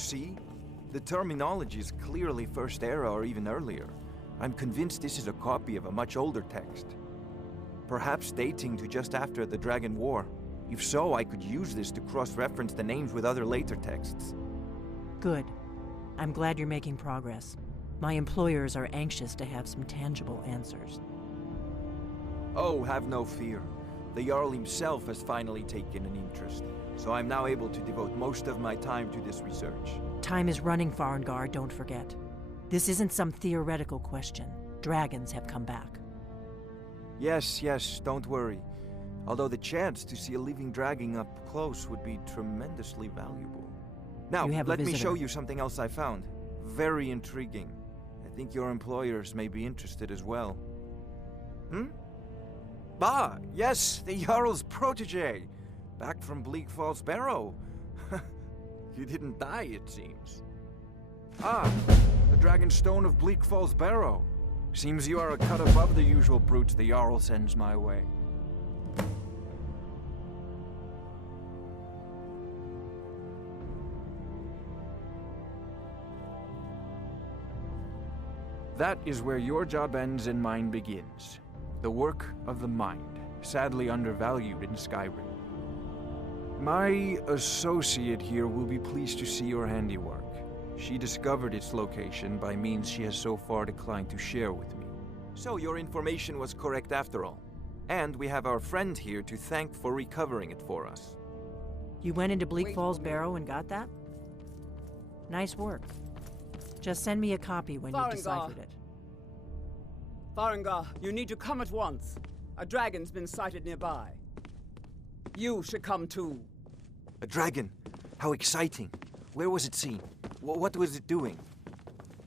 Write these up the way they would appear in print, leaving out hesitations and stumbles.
see? The terminology is clearly First Era or even earlier. I'm convinced this is a copy of a much older text. Perhaps dating to just after the Dragon War. If so, I could use this to cross-reference the names with other later texts. Good. I'm glad you're making progress. My employers are anxious to have some tangible answers. Oh, have no fear. The Jarl himself has finally taken an interest, so I'm now able to devote most of my time to this research. Time is running, Farengar, don't forget. This isn't some theoretical question. Dragons have come back. Yes, don't worry. Although the chance to see a living dragon up close would be tremendously valuable. Now, let me show you something else I found. Very intriguing. I think your employers may be interested as well. Ah, yes, the Jarl's protege. Back from Bleak Falls Barrow. You didn't die, it seems. Ah, the Dragonstone of Bleak Falls Barrow. Seems you are a cut above the usual brutes the Jarl sends my way. That is where your job ends and mine begins. The work of the mind, sadly undervalued in Skyrim. My associate here will be pleased to see your handiwork. She discovered its location by means she has so far declined to share with me. So your information was correct after all. And we have our friend here to thank for recovering it for us. You went into Bleak Falls Barrow and got that? Nice work. Just send me a copy when you've deciphered it. Farengar, you need to come at once. A dragon's been sighted nearby. You should come too. A dragon? How exciting. Where was it seen? What was it doing?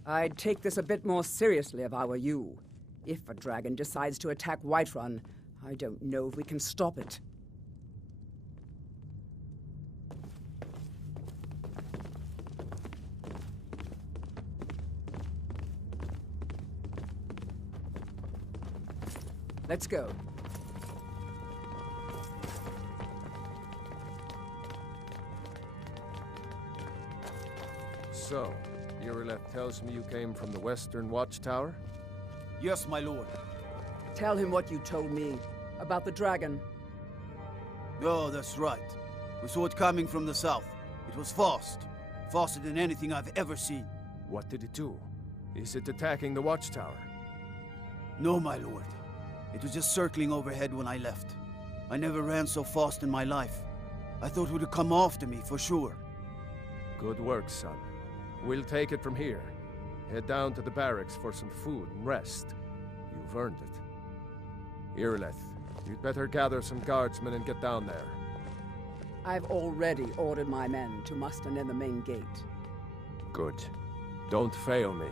I'd take this a bit more seriously if I were you. If a dragon decides to attack Whiterun, I don't know if we can stop it. Let's go. So, Irileth tells me you came from the Western Watchtower? Yes, my lord. Tell him what you told me about the dragon. Oh, that's right. We saw it coming from the south. It was fast. Faster than anything I've ever seen. What did it do? Is it attacking the Watchtower? No, my lord. It was just circling overhead when I left. I never ran so fast in my life. I thought it would have come after me, for sure. Good work, son. We'll take it from here. Head down to the barracks for some food and rest. You've earned it. Irileth, you'd better gather some guardsmen and get down there. I've already ordered my men to muster near the main gate. Good. Don't fail me.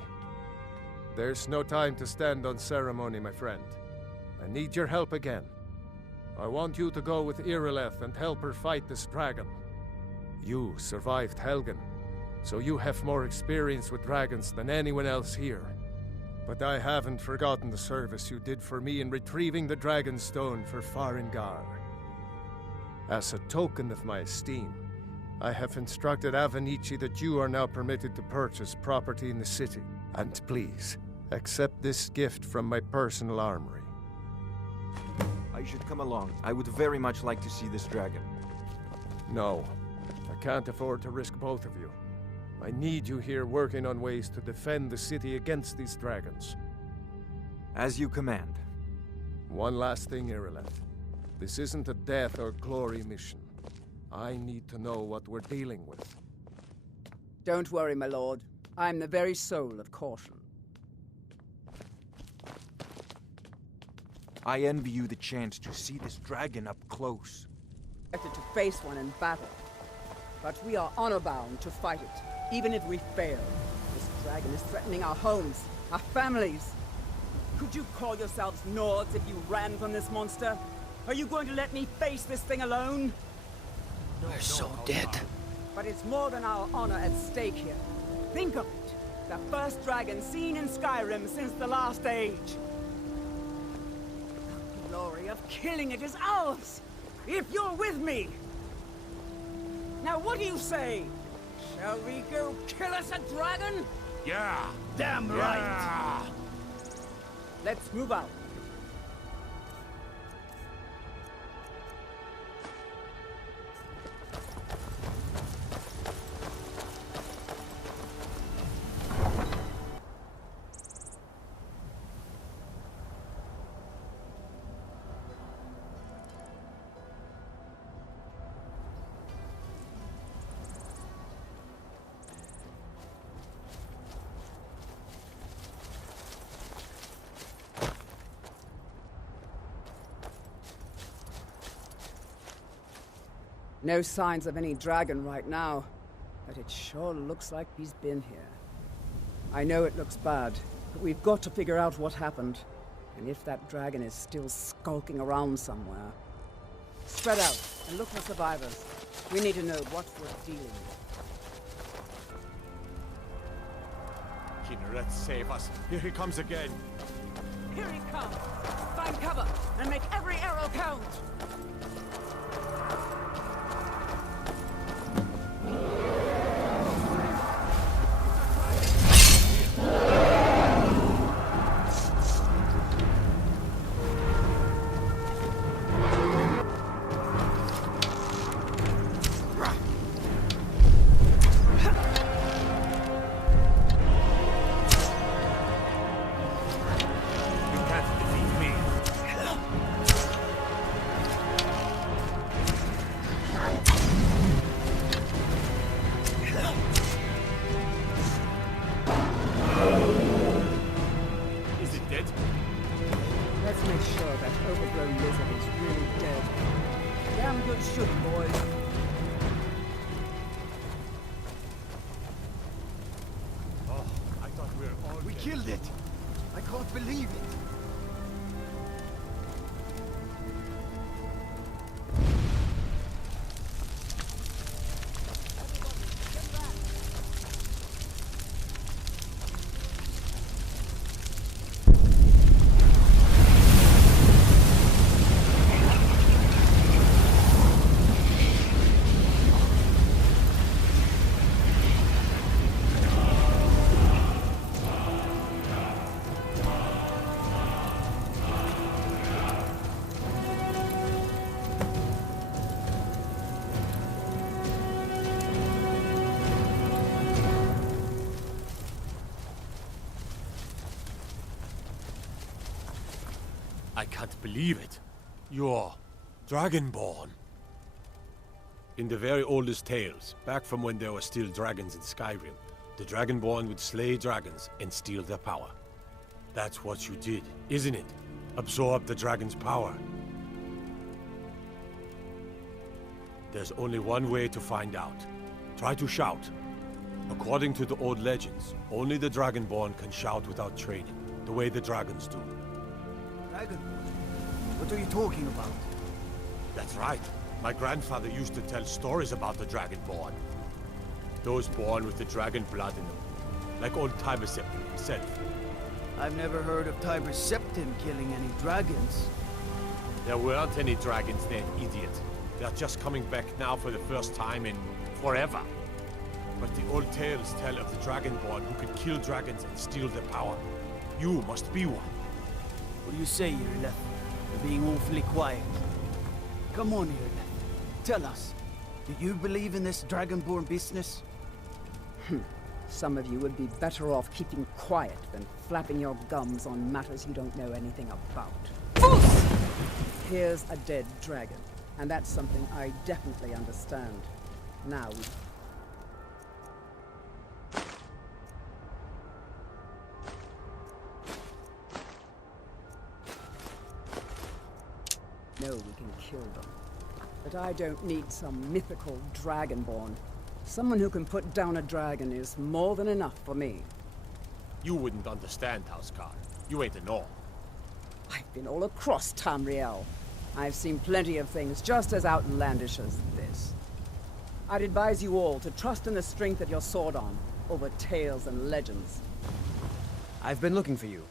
There's no time to stand on ceremony, my friend. I need your help again. I want you to go with Irileth and help her fight this dragon. You survived Helgen, so you have more experience with dragons than anyone else here. But I haven't forgotten the service you did for me in retrieving the Dragonstone for Farengar. As a token of my esteem, I have instructed Avenici that you are now permitted to purchase property in the city. And please, accept this gift from my personal armory. I should come along. I would very much like to see this dragon. No. I can't afford to risk both of you. I need you here working on ways to defend the city against these dragons. As you command. One last thing, Irileth. This isn't a death or glory mission. I need to know what we're dealing with. Don't worry, my lord. I'm the very soul of caution. I envy you the chance to see this dragon up close. Expected to face one in battle. But we are honor-bound to fight it, even if we fail. This dragon is threatening our homes, our families. Could you call yourselves Nords if you ran from this monster? Are you going to let me face this thing alone? We're so dead. But it's more than our honor at stake here. Think of it. The first dragon seen in Skyrim since the last age. The glory of killing it is ours, if you're with me. Now what do you say? Shall we go kill us a dragon? Yeah! Damn right! Let's move out. No signs of any dragon right now, but it sure looks like he's been here. I know it looks bad, but we've got to figure out what happened, and if that dragon is still skulking around somewhere. Spread out and look for survivors. We need to know what we're dealing with. Kinneret, save us. Here he comes again. Here he comes! Find cover and make every arrow count! Let's make sure that overgrown lizard is really dead. Damn good shooting, boys. Oh, I thought we were all We dead. killed it! I can't believe it! I can't believe it. You're Dragonborn. In the very oldest tales, back from when there were still dragons in Skyrim, the Dragonborn would slay dragons and steal their power. That's what you did, isn't it? Absorb the dragon's power. There's only one way to find out. Try to shout. According to the old legends, only the Dragonborn can shout without training, the way the dragons do. Dragonborn? What are you talking about? That's right. My grandfather used to tell stories about the Dragonborn. Those born with the dragon blood in them. Like old Tiber Septim himself. I've never heard of Tiber Septim killing any dragons. There weren't any dragons then, idiot. They're just coming back now for the first time in forever. But the old tales tell of the Dragonborn who can kill dragons and steal their power. You must be one. What do you say, Irileth? You're being awfully quiet. Come on, Irileth. Tell us. Do you believe in this Dragonborn business? Some of you would be better off keeping quiet than flapping your gums on matters you don't know anything about. Here's a dead dragon, and that's something I definitely understand. Now we... No, we can kill them. But I don't need some mythical Dragonborn. Someone who can put down a dragon is more than enough for me. You wouldn't understand, Housecar. You ain't a Norn. I've been all across Tamriel. I've seen plenty of things just as outlandish as this. I'd advise you all to trust in the strength of your sword arm over tales and legends. I've been looking for you.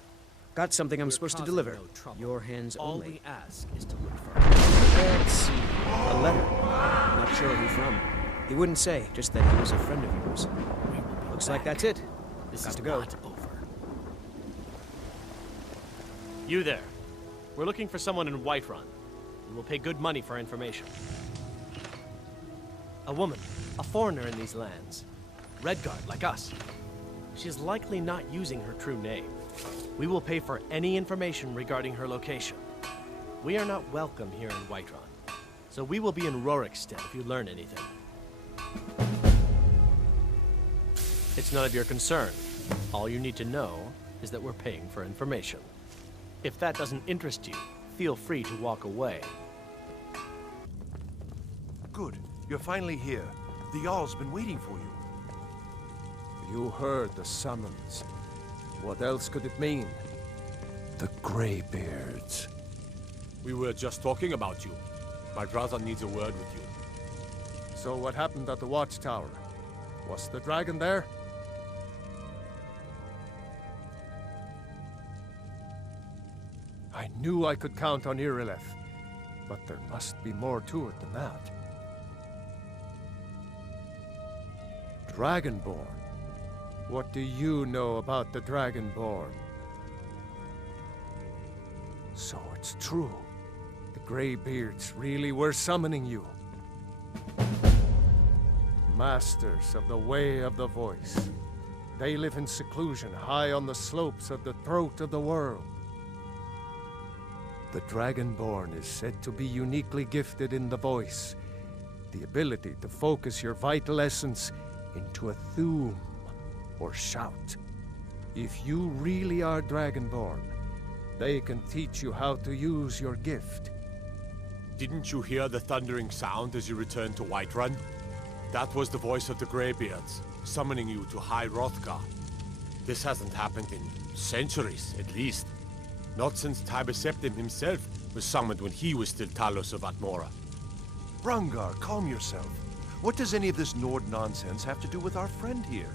Got something I'm supposed to deliver. No trouble. Your hands All only. we ask is to look for it. Let's see. A letter. Not sure who from. He wouldn't say, just that he was a friend of yours. Looks like that's it. This Got is to go. not over. You there. We're looking for someone in Whiterun. We will pay good money for information. A woman, a foreigner in these lands. Redguard, like us. She's likely not using her true name. We will pay for any information regarding her location. We are not welcome here in Whiterun, so we will be in Rorikstead if you learn anything. It's none of your concern. All you need to know is that we're paying for information. If that doesn't interest you, feel free to walk away. Good. You're finally here. The Jarl's been waiting for you. You heard the summons. What else could it mean? The Greybeards. We were just talking about you. My brother needs a word with you. So what happened at the watchtower? Was the dragon there? I knew I could count on Irileth, but there must be more to it than that. Dragonborn. What do you know about the Dragonborn? So it's true. The Greybeards really were summoning you. Masters of the Way of the Voice. They live in seclusion high on the slopes of the throat of the world. The Dragonborn is said to be uniquely gifted in the voice, the ability to focus your vital essence into a thum, or shout. If you really are Dragonborn, they can teach you how to use your gift. Didn't you hear the thundering sound as you returned to Whiterun? That was the voice of the Greybeards, summoning you to High Hrothgar. This hasn't happened in centuries, at least. Not since Tiber Septim himself was summoned when he was still Talos of Atmora. Brungar, calm yourself. What does any of this Nord nonsense have to do with our friend here?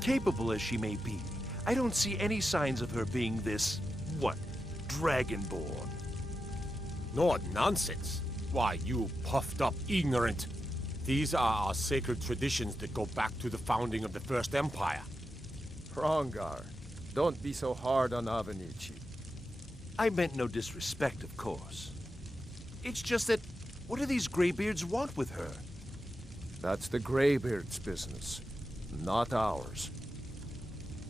Capable as she may be, I don't see any signs of her being this, Dragonborn. Nord nonsense? Why, you puffed up ignorant. These are our sacred traditions that go back to the founding of the First Empire. Hrongar, don't be so hard on Avenici. I meant no disrespect, of course. It's just that, what do these Greybeards want with her? That's the Greybeards' business, not ours.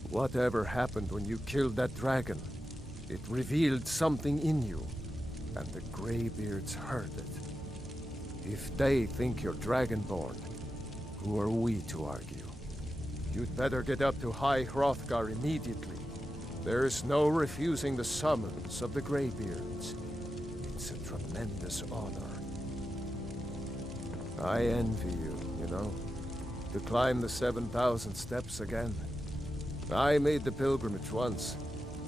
Whatever happened when you killed that dragon, it revealed something in you, and the Greybeards heard it. If they think you're Dragonborn, who are we to argue? You'd better get up to High Hrothgar immediately. There's no refusing the summons of the Greybeards. It's a tremendous honor. I envy you, you know, to climb the 7,000 steps again. I made the pilgrimage once.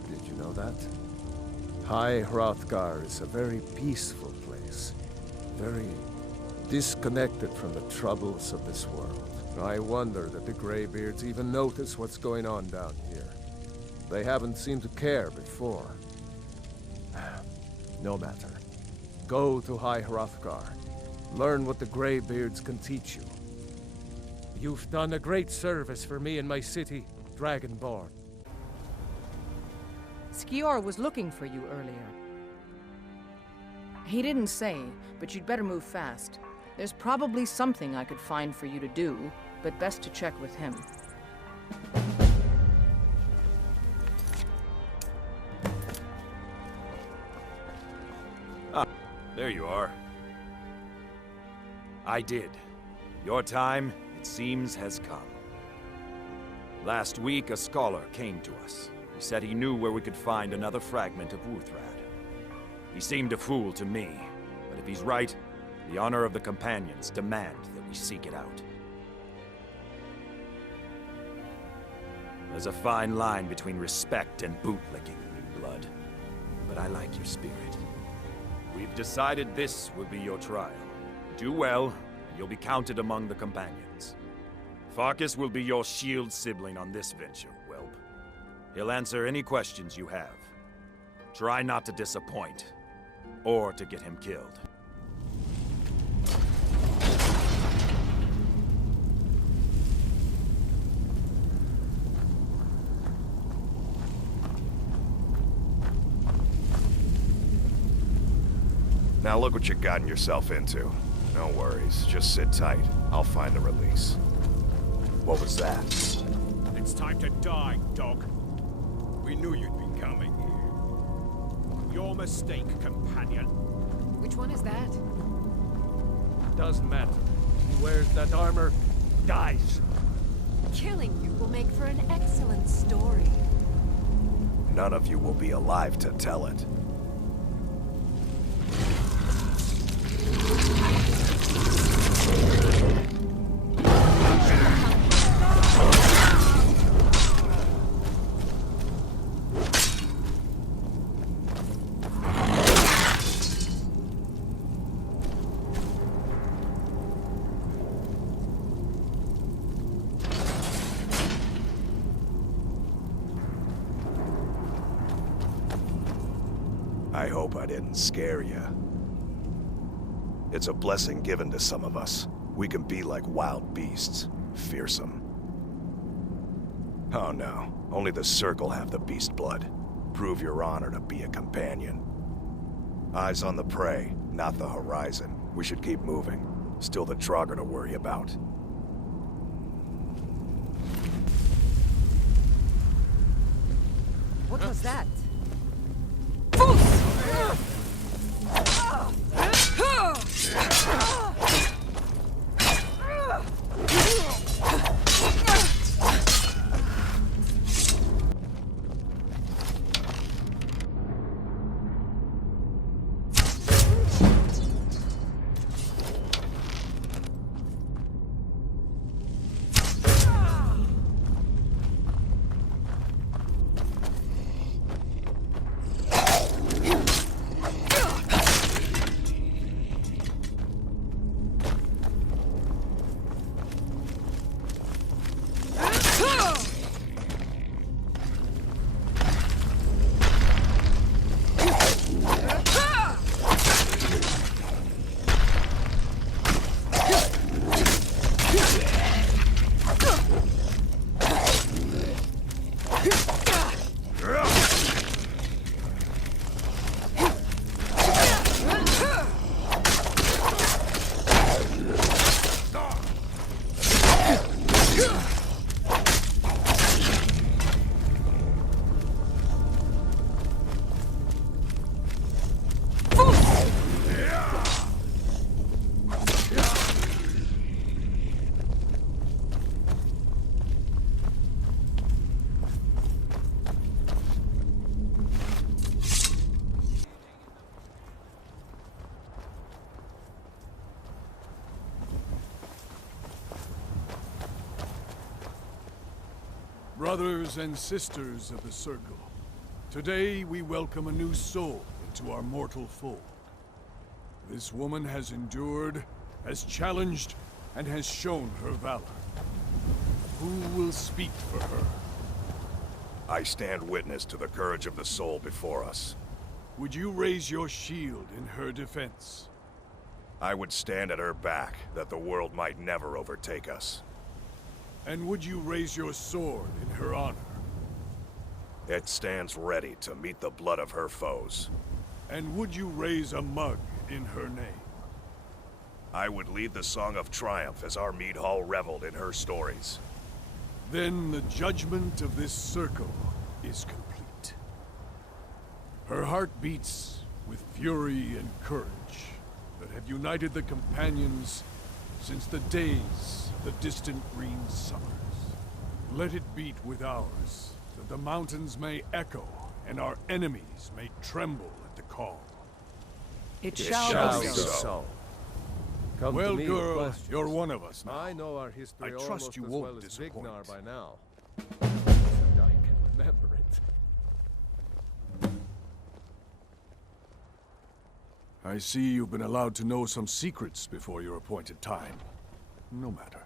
Did you know that? High Hrothgar is a very peaceful place. Very disconnected from the troubles of this world. I wonder that the Greybeards even notice what's going on down here. They haven't seemed to care before. No matter. Go to High Hrothgar. Learn what the Greybeards can teach you. You've done a great service for me and my city, Dragonborn. Skior was looking for you earlier. He didn't say, but you'd better move fast. There's probably something I could find for you to do, but best to check with him. Ah, there you are. I did. Your time, it seems, has come. Last week, a scholar came to us. He said he knew where we could find another fragment of Wuthrad. He seemed a fool to me, but if he's right, the honor of the Companions demand that we seek it out. There's a fine line between respect and bootlicking, new blood. But I like your spirit. We've decided this will be your trial. Do well, and you'll be counted among the Companions. Farkas will be your shield sibling on this venture, whelp. He'll answer any questions you have. Try not to disappoint, or to get him killed. Now look what you've gotten yourself into. No worries, just sit tight. I'll find the release. What was that? It's time to die, dog. We knew you'd be coming here. Your mistake, companion. Which one is that? Doesn't matter. He wears that armor, dies. Killing you will make for an excellent story. None of you will be alive to tell it. I hope I didn't scare you. It's a blessing given to some of us. We can be like wild beasts, fearsome. Oh no, only the Circle have the beast blood. Prove your honor to be a companion. Eyes on the prey, not the horizon. We should keep moving. Still the Draugr to worry about. What was that? Brothers and sisters of the Circle, today we welcome a new soul into our mortal fold. This woman has endured, has challenged, and has shown her valor. Who will speak for her? I stand witness to the courage of the soul before us. Would you raise your shield in her defense? I would stand at her back, that the world might never overtake us. And would you raise your sword in her honor? It stands ready to meet the blood of her foes. And would you raise a mug in her name? I would lead the Song of Triumph as our mead hall reveled in her stories. Then the judgment of this Circle is complete. Her heart beats with fury and courage that have united the companions since the days of the distant green summers. Let it beat with ours, that the mountains may echo and our enemies may tremble at the call. It shall be so. Come Well, to me girl, with questions. you're one of us now. I know our history I trust almost you as won't well as disappoint. Vignar by now. I can remember it. I see you've been allowed to know some secrets before your appointed time. No matter.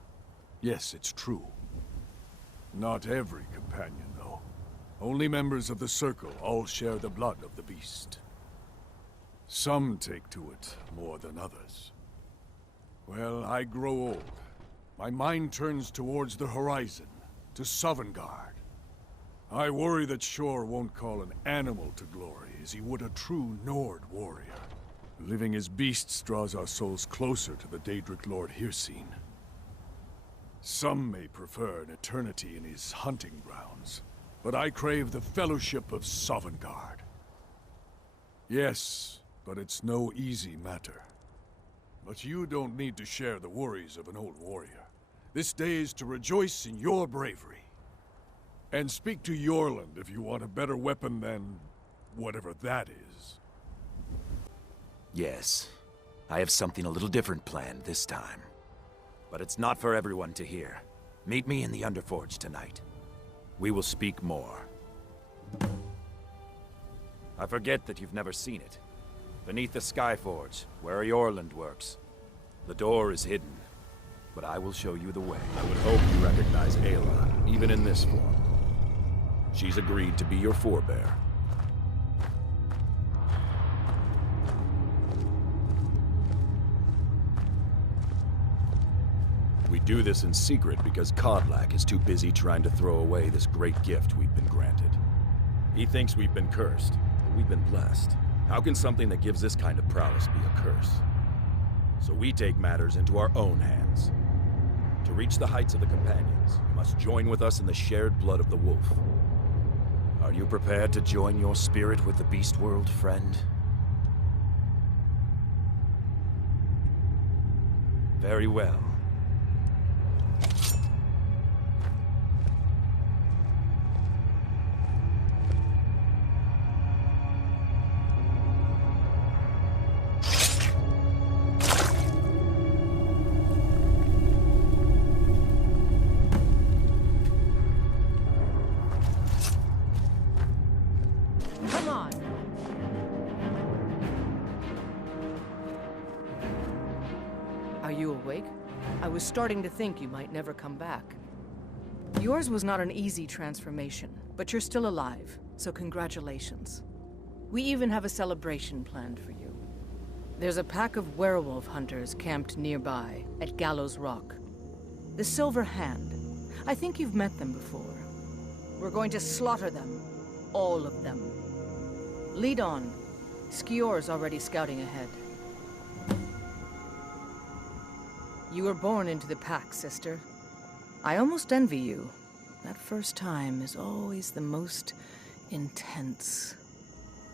Yes, it's true. Not every companion, though. Only members of the Circle all share the blood of the beast. Some take to it more than others. Well, I grow old. My mind turns towards the horizon, to Sovngarde. I worry that Shor won't call an animal to glory as he would a true Nord warrior. Living as beasts draws our souls closer to the Daedric Lord Hircine. Some may prefer an eternity in his hunting grounds, but I crave the fellowship of Sovngarde. Yes, but it's no easy matter. But you don't need to share the worries of an old warrior. This day is to rejoice in your bravery. And speak to Yorland if you want a better weapon than whatever that is. Yes, I have something a little different planned this time. But it's not for everyone to hear. Meet me in the Underforge tonight. We will speak more. I forget that you've never seen it. Beneath the Skyforge, where Yorland works. The door is hidden, but I will show you the way. I would hope you recognize Ayla, even in this form. She's agreed to be your forebear. We do this in secret because Kodlak is too busy trying to throw away this great gift we've been granted. He thinks we've been cursed, but we've been blessed. How can something that gives this kind of prowess be a curse? So we take matters into our own hands. To reach the heights of the Companions, you must join with us in the shared blood of the wolf. Are you prepared to join your spirit with the beast world, friend? Very well. Are you awake? I was starting to think you might never come back. Yours was not an easy transformation, but you're still alive, so congratulations. We even have a celebration planned for you. There's a pack of werewolf hunters camped nearby, at Gallows Rock. The Silver Hand. I think you've met them before. We're going to slaughter them. All of them. Lead on. Skior's already scouting ahead. You were born into the pack, sister. I almost envy you. That first time is always the most intense.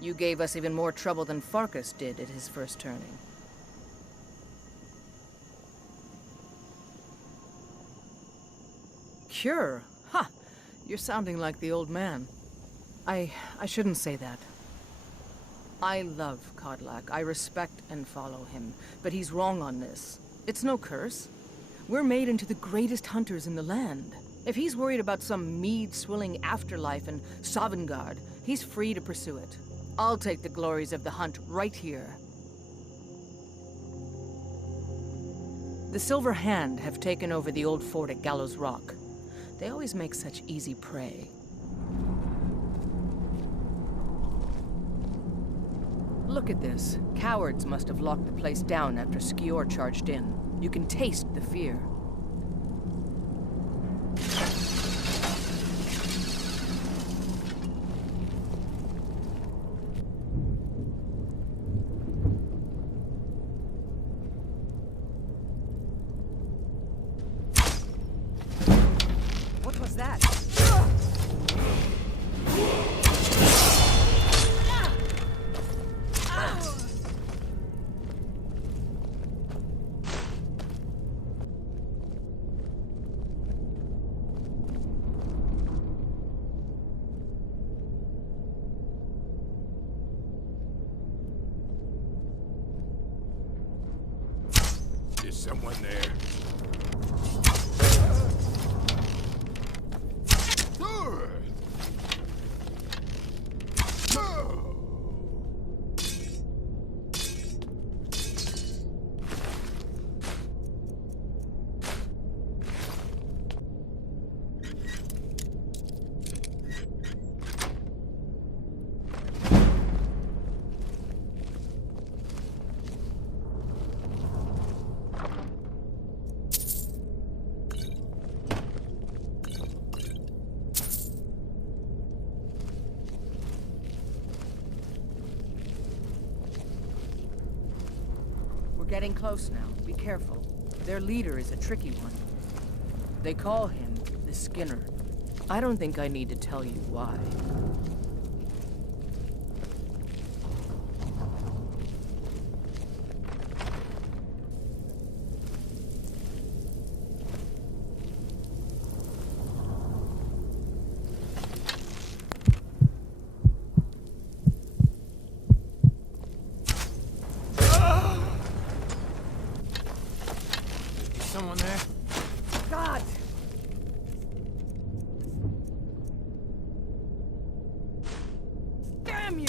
You gave us even more trouble than Farkas did at his first turning. Cure? Ha! You're sounding like the old man. I shouldn't say that. I love Kodlak. I respect and follow him. But he's wrong on this. It's no curse. We're made into the greatest hunters in the land. If he's worried about some mead-swilling afterlife in Sovngarde, he's free to pursue it. I'll take the glories of the hunt right here. The Silver Hand have taken over the old fort at Gallows Rock. They always make such easy prey. Look at this. Cowards must have locked the place down after Skior charged in. You can taste the fear. What was that? Is someone there? We're getting close now. Be careful. Their leader is a tricky one. They call him the Skinner. I don't think I need to tell you why. Someone there? God! Damn you!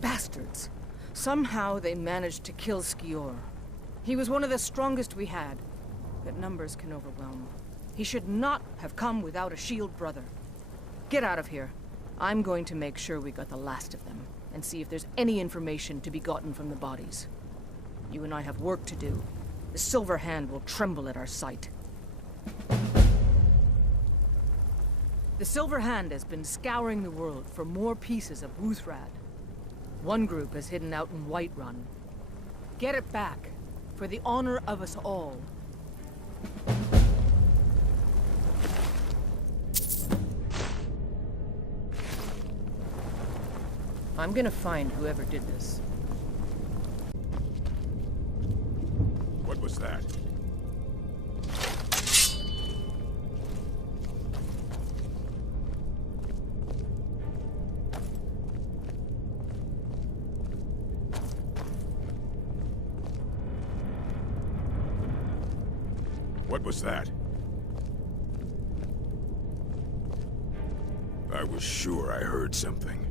Bastards. Somehow they managed to kill Skior. He was one of the strongest we had, but numbers can overwhelm. He should not have come without a shield brother. Get out of here. I'm going to make sure we got the last of them, and see if there's any information to be gotten from the bodies. You and I have work to do. The Silver Hand will tremble at our sight. The Silver Hand has been scouring the world for more pieces of Wuthrad. One group is hidden out in Whiterun. Get it back, for the honor of us all. I'm gonna find whoever did this. What was that? What was that? I was sure I heard something.